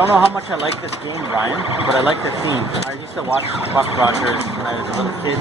don't know how much I like this game, Ryan, but I like the theme. I used to watch Buck Rogers when I was a little kid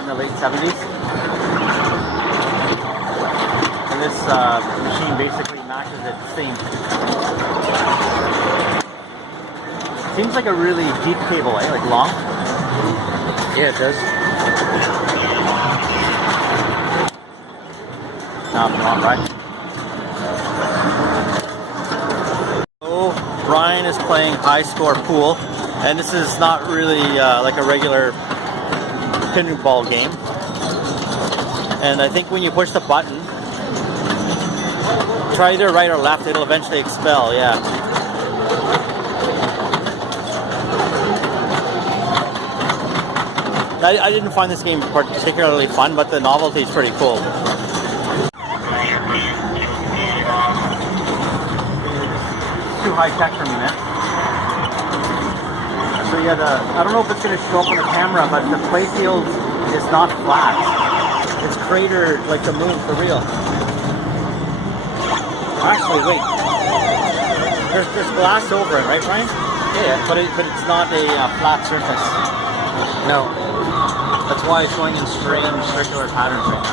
in the late 70s. And this machine basically matches its theme. Seems like a really deep cable, eh? Like long. Yeah, it does. Not right. So Brian is playing high score pool, and this is not really like a regular pinball game. And I think when you push the button, try either right or left, it'll eventually expel. Yeah. I didn't find this game particularly fun, but the novelty is pretty cool. Too high tech for me, man. So yeah, I don't know if it's going to show up on the camera, but the playfield is not flat. It's cratered like the moon for real. Actually, wait. There's glass over it, right, Brian? Yeah. But it's not a flat surface. No. That's why it's showing in strange circular patterns right now.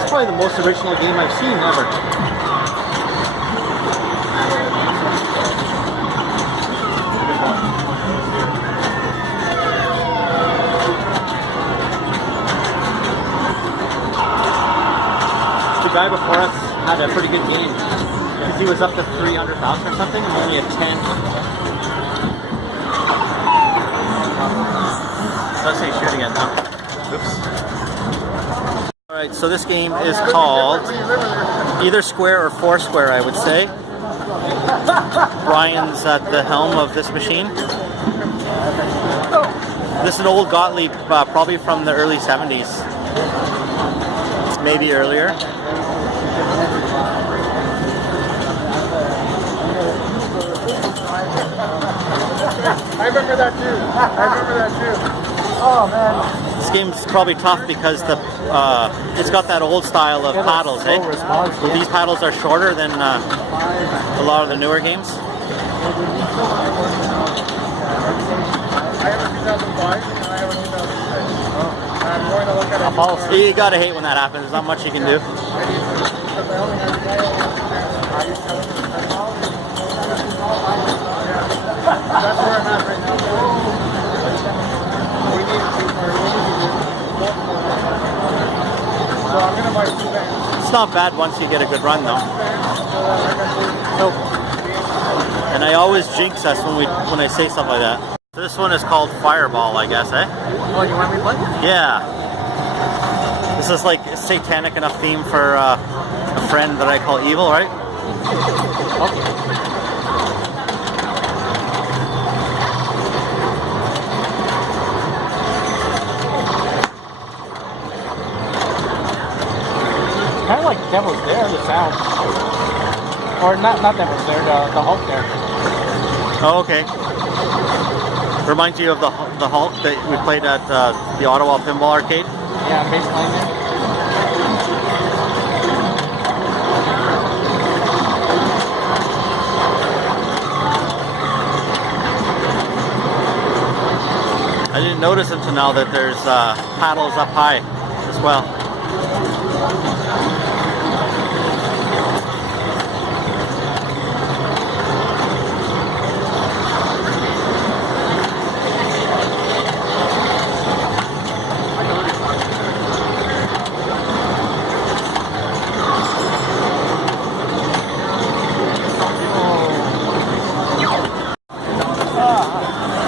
It's probably the most original game I've seen ever. The guy before us had a pretty good game. Because he was up to 300,000 or something, and only at 10. Let's say shoot again now. Oops. Alright, so this game is called either Square or Foursquare, I would say. Brian's at the helm of this machine. This is an old Gottlieb, probably from the early 70s. Maybe earlier. I remember that too. Oh man. This game's probably tough because it's got that old style of paddles, eh? Well, these paddles are shorter than a lot of the newer games. I have a 2005 and I have a 2006. I'm going to look at it. You gotta hate when that happens. There's not much you can do. That's where I'm at right now. We need to so I'm going to buy 2 bands. It's not bad once you get a good run, though. Nope. And I always jinx us when I say stuff like that. So this one is called Fireball, I guess, eh? Oh, you want me to play? Yeah. This is like a satanic enough theme for a friend that I call evil, right? Oh. Kind of like Devil's Dare, the sound. Or not Devil's Dare, the Hulk there. Oh, okay. Reminds you of the Hulk that we played at the Ottawa Pinball arcade? Yeah, basically. I didn't notice until now that there's paddles up high as well.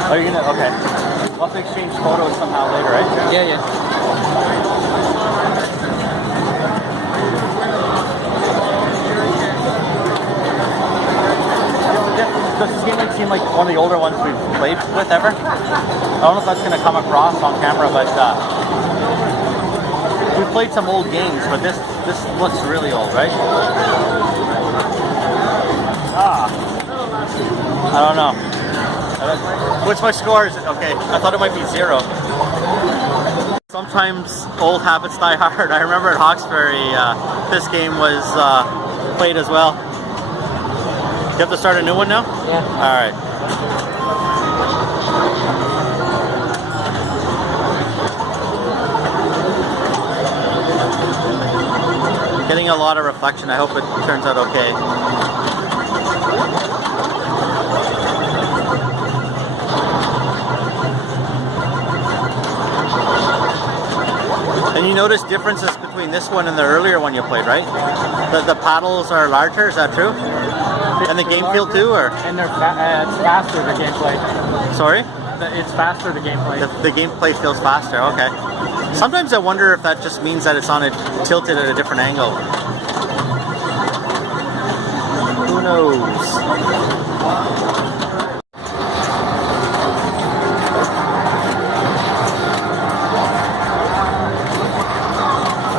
Are you gonna? Okay. We'll have to exchange photos somehow later, right? Yeah. Does this game seem like one of the older ones we've played with ever? I don't know if that's going to come across on camera, but we've played some old games, but this looks really old, right? I don't know. What's my score? Is it okay? I thought it might be 0. Sometimes old habits die hard. I remember at Hawkesbury, this game was played as well. You have to start a new one now? Yeah. All right. Getting a lot of reflection. I hope it turns out okay. And you notice differences between this one and the earlier one you played, right? The paddles are larger, is that true? And the game feel too, or? And they're it's faster, the gameplay. Sorry? It's faster, the gameplay. The gameplay feels faster, okay. Sometimes I wonder if that just means that it's on it tilted at a different angle. Who knows?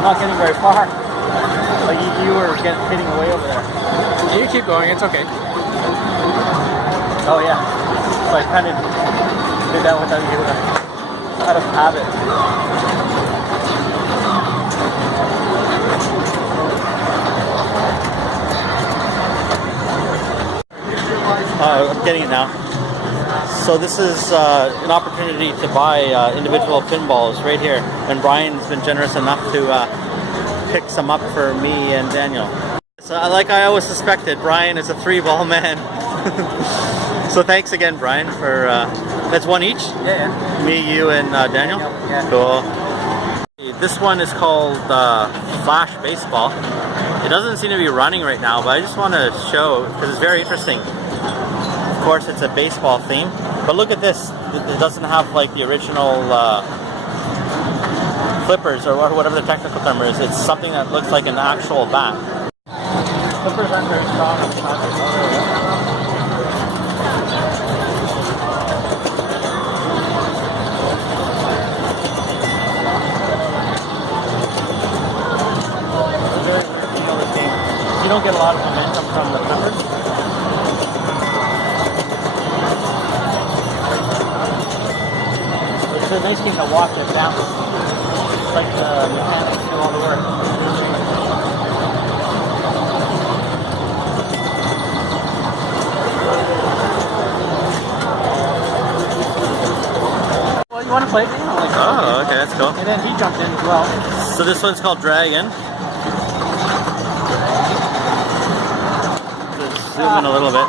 Not getting very far. Like you were hitting away over there. You keep going, it's okay. Oh yeah. So I kind of did that without you out of habit. I'm getting it now. So this is an opportunity to buy individual pinballs right here, and Brian's been generous enough to pick some up for me and Daniel. So like I always suspected, Brian is a 3-ball man. So thanks again, Brian, for that's one each? Yeah. Me, you, and Daniel? Yeah. Cool. This one is called Flash Baseball. It doesn't seem to be running right now, but I just want to show, because it's very interesting. Of course, it's a baseball theme, but look at this. It doesn't have like the original flippers or whatever the technical term is. It's something that looks like an actual bat. Flippers aren't very strong on the plastic. You don't get a lot of momentum from the flippers. It's a nice thing to walk it down. It's like the mechanics do all the work. Well, you want to play it? Oh, okay, that's cool. And then he jumped in as well. So this one's called Dragon. Just zoom in a little bit.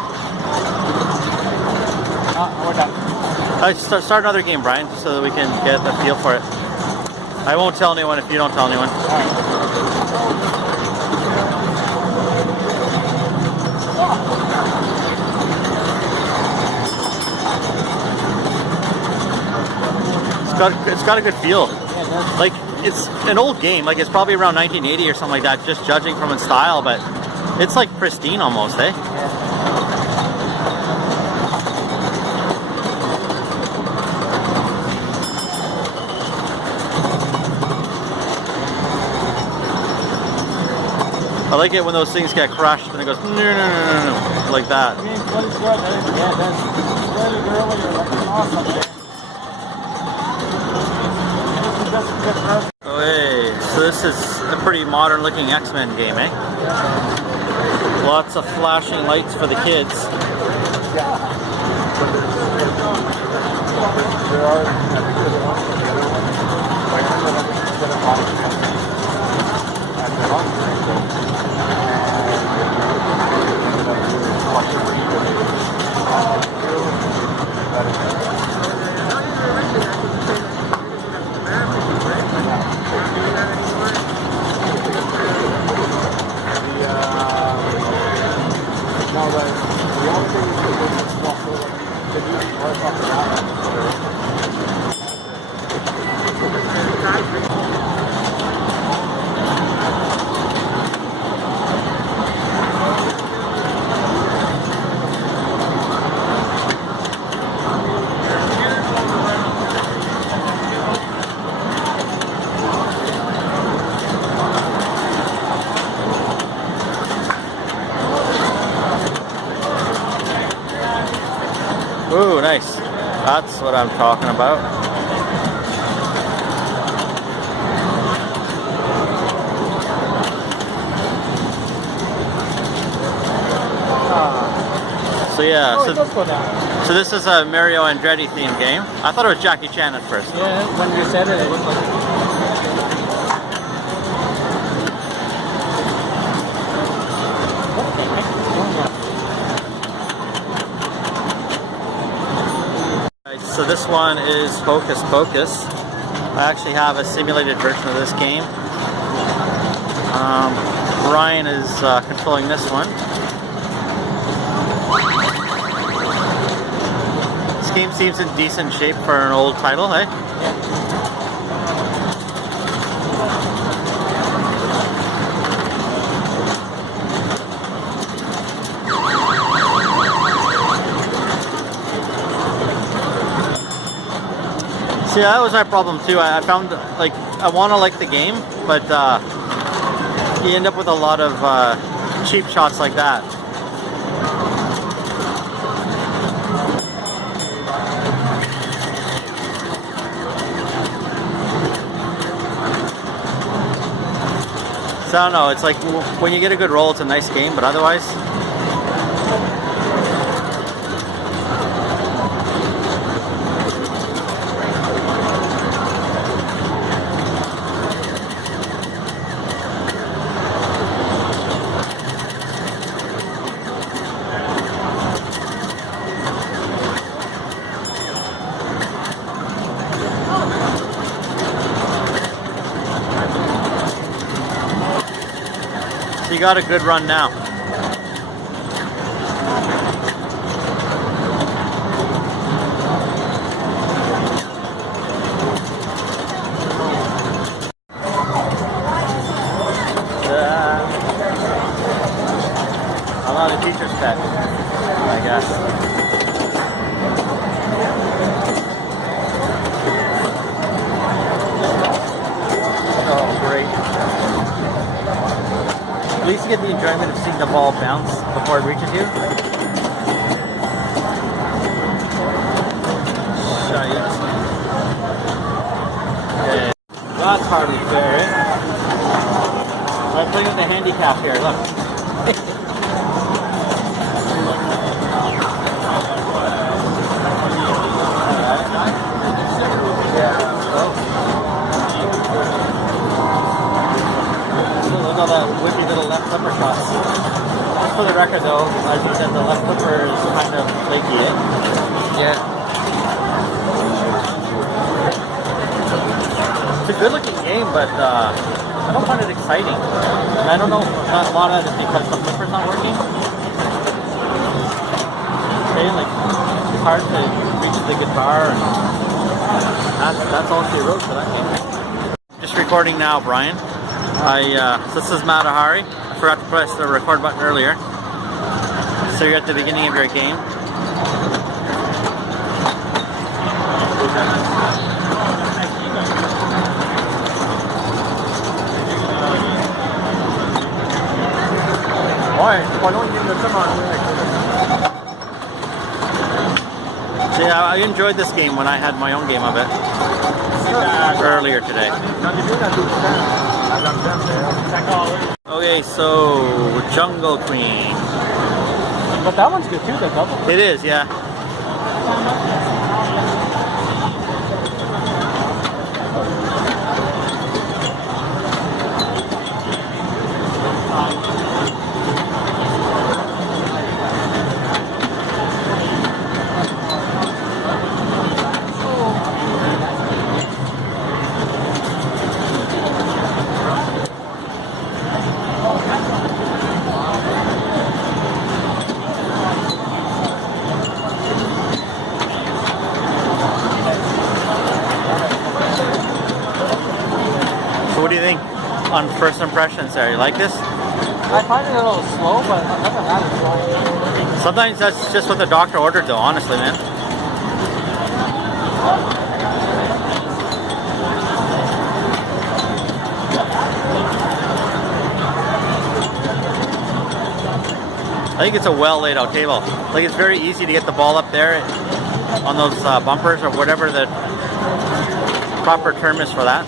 We're done. Start another game, Brian, just so that we can get a feel for it. I won't tell anyone if you don't tell anyone. It's got a good feel. Like, it's an old game. Like, it's probably around 1980 or something like that, just judging from its style, but it's like pristine almost, eh? I like it when those things get crushed and it goes no, like that. I mean, what is good? Yeah, that's very early. That's awesome. Okay, so this is a pretty modern looking X-Men game, eh? Lots of flashing lights for the kids. Ooh, nice. That's what I'm talking about. So yeah, Oh, it does go down. so this is a Mario Andretti themed game. I thought it was Jackie Chan at first. Yeah, when you said it, it looked like it. So this one is Hocus Pocus. I actually have a simulated version of this game. Ryan is controlling this one. This game seems in decent shape for an old title, eh? See, that was my problem too. I found, like, I want to like the game, but you end up with a lot of cheap shots like that. So I don't know, it's like when you get a good roll, it's a nice game, but otherwise... You got a good run now. I'm on a teacher's pet, I guess. Oh, great. At least you get the enjoyment of seeing the ball bounce before it reaches you. Shite. Okay. That's hardly fair, eh? I'm playing with the handicap here, look. Look at all that whippy little left flipper shots. Just for the record though, as you said, the left flipper is kind of flaky, eh? Yeah. It's a good looking game, but I don't find it exciting. And I don't know, not a lot of it is because the flipper's not working. Okay, like, it's hard to reach the guitar, and that's all she wrote for that game. Just recording now, Brian. This is Matahari. I forgot to press the record button earlier. So you're at the beginning of your game. So yeah, I enjoyed this game when I had my own game of it earlier today. Okay, so Jungle Queen. But that one's good too, the double. It is, yeah. What do you think on first impressions there? You like this? I find it a little slow, but other than that, it's fine. Sometimes that's just what the doctor ordered though, honestly, man. I think it's a well laid out table. Like, it's very easy to get the ball up there on those bumpers or whatever the proper term is for that.